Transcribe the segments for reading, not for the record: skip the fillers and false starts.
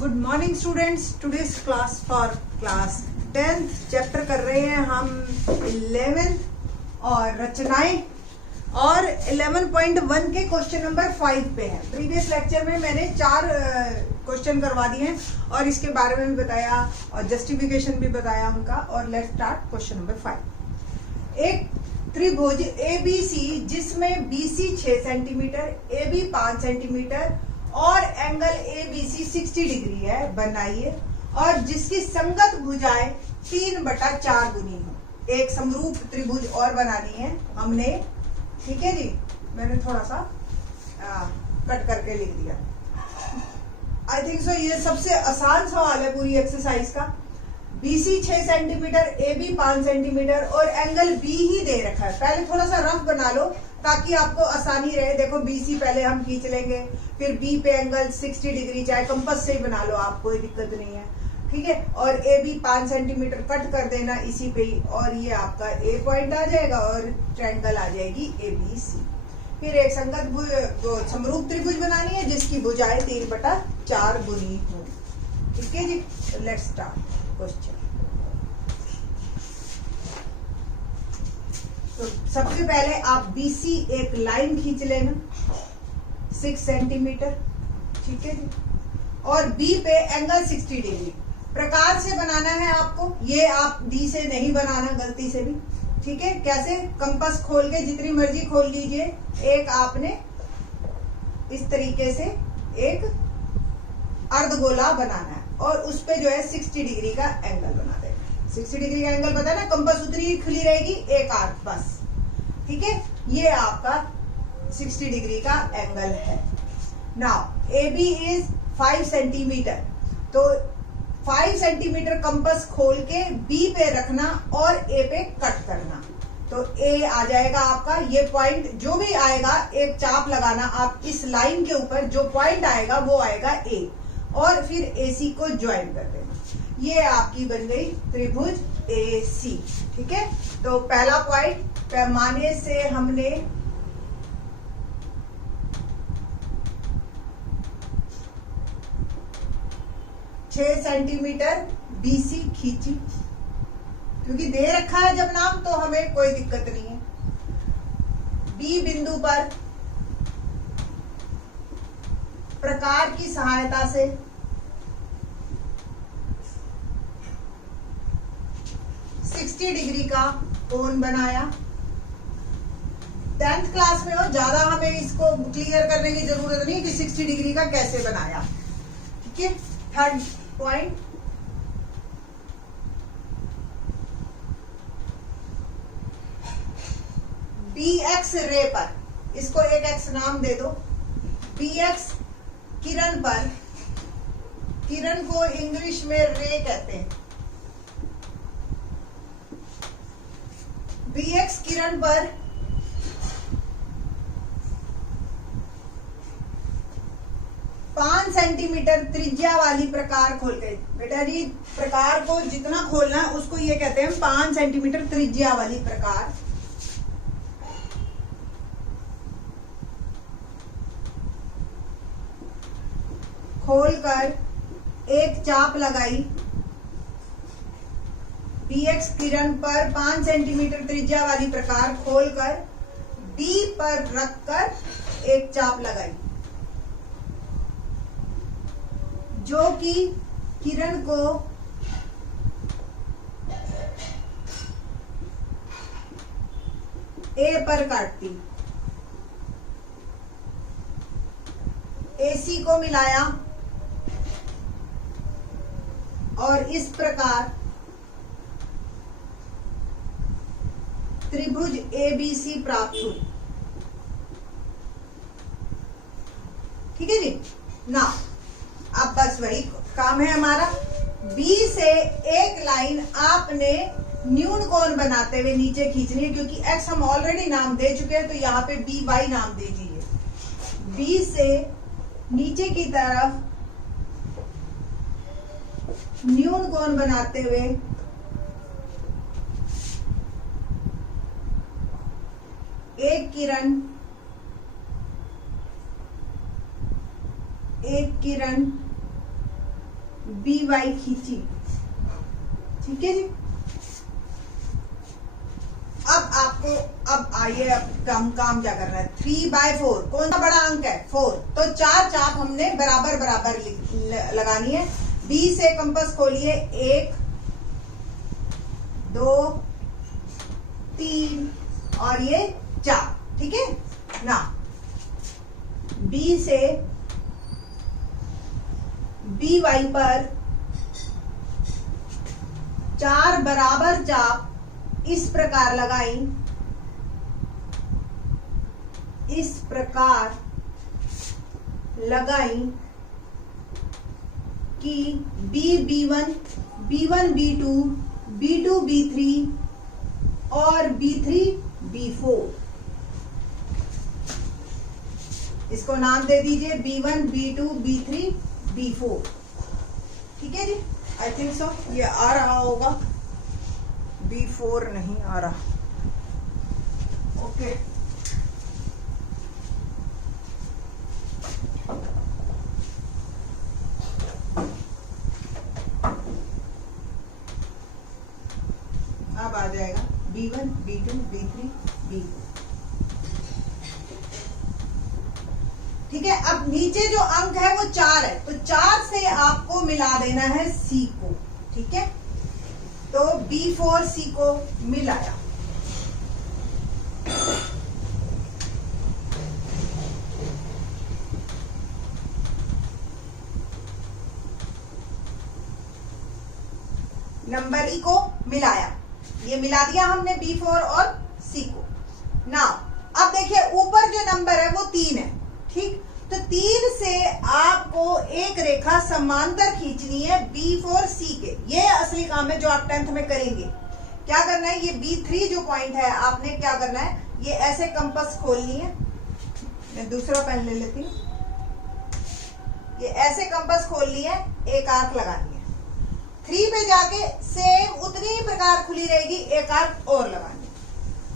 Good morning students. Today's class for class 10th chapter कर रहे हैं हम 11th और रचनाएं, और 11.1 के क्वेश्चन नंबर 5 पे है। प्रीवियस लेक्चर में मैंने 4 क्वेश्चन करवा दिए हैं और इसके बारे में भी बताया और जस्टिफिकेशन भी बताया उनका। और लेट्स स्टार्ट क्वेश्चन नंबर 5। एक त्रिभुज ABC जिसमें BC 6 सेंटीमीटर, AB 5 सेंटीमीटर और एंगल ABC 60 डिग्री है बनाइए, और जिसकी संगत भुजाएं 3/4 गुनी हो। एक समरूप त्रिभुज और बनानी है हमने, ठीक है जी। मैंने थोड़ा सा कट करके लिख दिया। आई थिंक सो ये सबसे आसान सवाल है पूरी एक्सरसाइज का। BC 6 सेंटीमीटर, AB 5 सेंटीमीटर और एंगल B ही दे रखा है। पहले थोड़ा सा रफ बना लो ताकि आपको आसानी रहे। देखो BC पहले हम खींच लेंगे, फिर B पे एंगल 60 डिग्री, चाहे कंपास से ही बना लो आप, कोई दिक्कत नहीं है, ठीक है। और AB 5 सेंटीमीटर कट कर देना इसी पे ही, और ये आपका A पॉइंट आ जाएगा और ट्रायंगल आ जाएगी ABC। फिर एक संगत समरूप त्रिभुज बनानी है जिसकी भुजाएं 3/4 गुनी हो, ठीक है जी। Let's start question. तो सबसे पहले आप BC एक लाइन खींच लेना 6 सेंटीमीटर, ठीक है जी। और B पे एंगल 60 डिग्री प्रकार से बनाना है आपको। ये आप D से नहीं बनाना गलती से भी, ठीक है। कैसे? कंपास खोल के जितनी मर्जी खोल लीजिए। एक आपने इस तरीके से एक अर्धगोला बनाना है और उस पे जो है 60 डिग्री का एंगल बना देना। 60 डिग्री का एंगल पता है ना, कंपास उतनी ही खुली रहेगी, एक आर्क बस, ठीक है। ये आपका 60 डिग्री का एंगल है। नाउ AB इज 5 सेंटीमीटर, तो 5 सेंटीमीटर कंपास खोल के B पे रखना और A पे कट करना, तो A आ जाएगा आपका। ये पॉइंट जो भी आएगा एक चाप लगाना आप इस लाइन के ऊपर, जो पॉइंट आएगा वो आएगा A, और फिर AC को ज्वाइन कर देना। ये आपकी बन गई त्रिभुज AC, ठीक है। तो पहला पॉइंट, पैमाने से हमने 6 सेंटीमीटर BC खींची, क्योंकि दे रखा है जब नाम तो हमें कोई दिक्कत नहीं है। B बिंदु पर प्रकार की सहायता से डिग्री का कोण बनाया। 10th क्लास में हो, ज्यादा हमें इसको क्लियर करने की जरूरत नहीं कि 60 डिग्री का कैसे बनाया, ठीक है। थर्ड पॉइंट, BX रे पर, इसको एक X नाम दे दो। BX किरण पर, किरण को इंग्लिश में रे कहते हैं। BX किरण पर सेंटीमीटर त्रिज्या वाली प्रकार खोल के, बेटा जी प्रकार को जितना खोलना है उसको ये कहते हैं 5 सेंटीमीटर त्रिज्या वाली प्रकार। खोलकर एक चाप लगाई। BX किरण पर 5 सेंटीमीटर त्रिज्या वाली प्रकार खोलकर B पर रखकर एक चाप लगाई, जो कि किरण को A पर काटती। AC को मिलाया और इस प्रकार त्रिभुज ABC प्राप्त हुई, ठीक है जी ना। अब बस वही काम है हमारा। B से एक लाइन आपने न्यून कोण बनाते हुए नीचे खींचनी है, क्योंकि X हम ऑलरेडी नाम दे चुके हैं, तो यहाँ पे BY नाम दे दीजिए। B से नीचे की तरफ न्यून कोण बनाते हुए एक किरण BY खींची। ठीक है जी। अब आइए, अब काम क्या करना है। 3/4 कौन सा बड़ा अंक है? 4। तो 4 चाप हमने बराबर बराबर लगानी है। B से कंपास खोलिए, 1 2 3 और ये 4। ठीक है ना। B से BY पर 4 बराबर चाप इस प्रकार लगाई, इस प्रकार लगाई कि B1 B2 B2 B3 और B3 B4। इसको नाम दे दीजिए B1 B2 B3 B4। ठीक है जी। आई थिंक सो ये आ रहा होगा। B4 नहीं आ रहा। ओके। अब आ जाएगा B1 B2 B3 B4। ठीक है। अब नीचे जो अंक है वो 4 है, तो 4 से आपको मिला देना है C को। ठीक है। तो B4 C को मिलाया। नंबर E को मिलाया, ये मिला दिया हमने B4 और C को। ना अब देखिए ऊपर जो नंबर है वो 3 है। ठीक। तो 3 से आपको एक रेखा समांतर खींचनी है B4 C के। ये असली काम है जो आप 10th में करेंगे। क्या करना है, ये B3 जो पॉइंट है आपने क्या करना है, ये ऐसे कंपास खोलनी है। मैं दूसरा पेन ले लेती हूँ। ये ऐसे कंपास खोलनी है, एक आर्क लगानी है। 3 पे जाके सेम उतनी ही प्रकार खुली रहेगी, एक आर्क और लगानी है।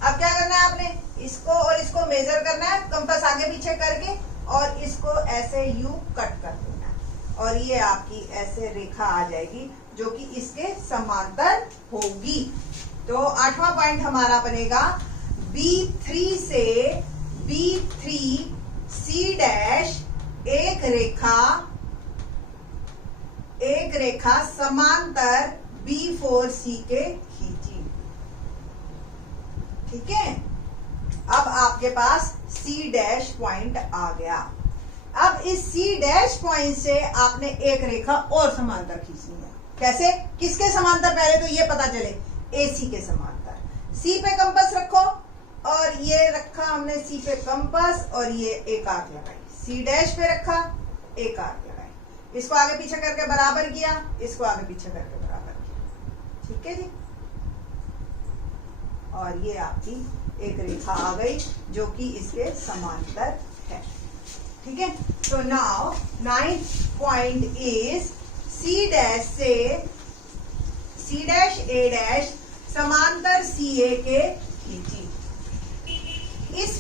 अब क्या करना है आपने, इसको और इसको मेजर करना है कंपास आगे पीछे करके, और इसको ऐसे यू कट कर देना है, और ये आपकी ऐसे रेखा आ जाएगी जो कि इसके समांतर होगी। तो 8वां पॉइंट हमारा बनेगा B3 से B3C डैश एक रेखा समांतर B4C के खींची। ठीक है। अब आपके पास C डैश पॉइंट आ गया। अब इस C डैश पॉइंट से आपने एक रेखा और समांतर खींचनी है। कैसे, किसके समांतर? पहले तो ये पता चले, AC के समांतर। C पे कंपास रखो, और ये रखा हमने C पे कंपास, और ये एक आर्क लगाई। C डैश पे रखा, एक आर्क लगाई। इसको आगे पीछे करके बराबर किया, इसको आगे पीछे करके बराबर किया। ठीक है जी। और ये आपकी एक रेखा आ गई जो कि इसके समांतर है। ठीक है। तो now 9th point is C dash से C डैश A डैश समांतर CA के खींची। इस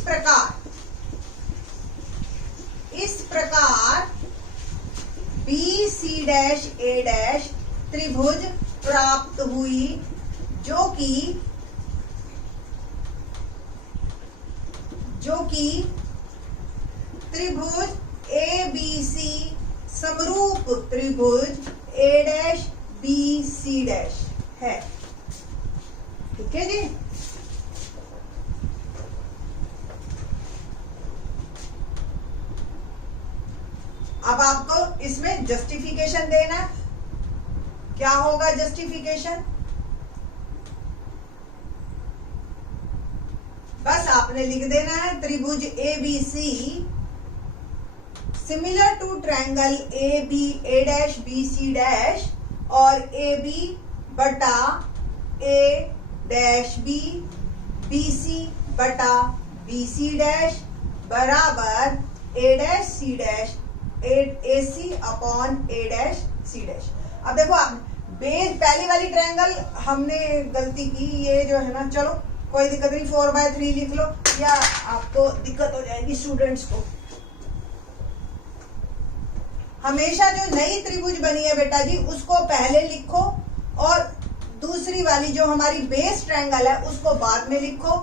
प्रकार BC डैश A डैश त्रिभुज प्राप्त हुई, जो कि त्रिभुज ABC समरूप त्रिभुज A डैश BC डैश है। ठीक है जी। अब आपको इसमें जस्टिफिकेशन देना। क्या होगा जस्टिफिकेशन? बस आपने लिख देना है त्रिभुज ABC similar to triangle A dash BC dash और AB बटा A डैश B BC बटा BC डैश बराबर A dash C dash AC upon A dash C dash. अब देखो आप बेस पहली वाली ट्रायंगल हमने गलती की, ये जो है ना, चलो कोई दिक्कत नहीं, 4/3 लिख लो, या आपको दिक्कत हो जाएगी स्टूडेंट्स को। हमेशा जो नई त्रिभुज बनी है बेटा जी उसको पहले लिखो और दूसरी वाली जो हमारी बेस ट्रायंगल है उसको बाद में लिखो,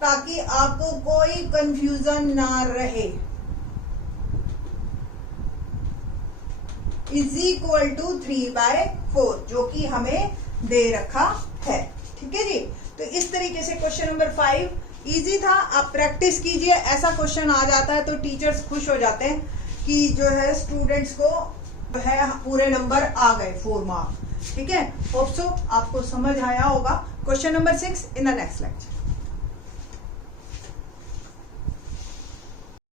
ताकि आपको कोई कंफ्यूजन ना रहे। इज इक्वल टू 3/4 जो कि हमें दे रखा है। ठीक है जी। तो इस तरीके से क्वेश्चन नंबर 5 इजी था, आप प्रैक्टिस कीजिए। ऐसा क्वेश्चन आ जाता है तो टीचर्स खुश हो जाते हैं कि जो है स्टूडेंट्स को है पूरे नंबर आ गए 4 मार्क्स। ठीक है, होप सो आपको समझ आया होगा। Question number 6 in the next lecture.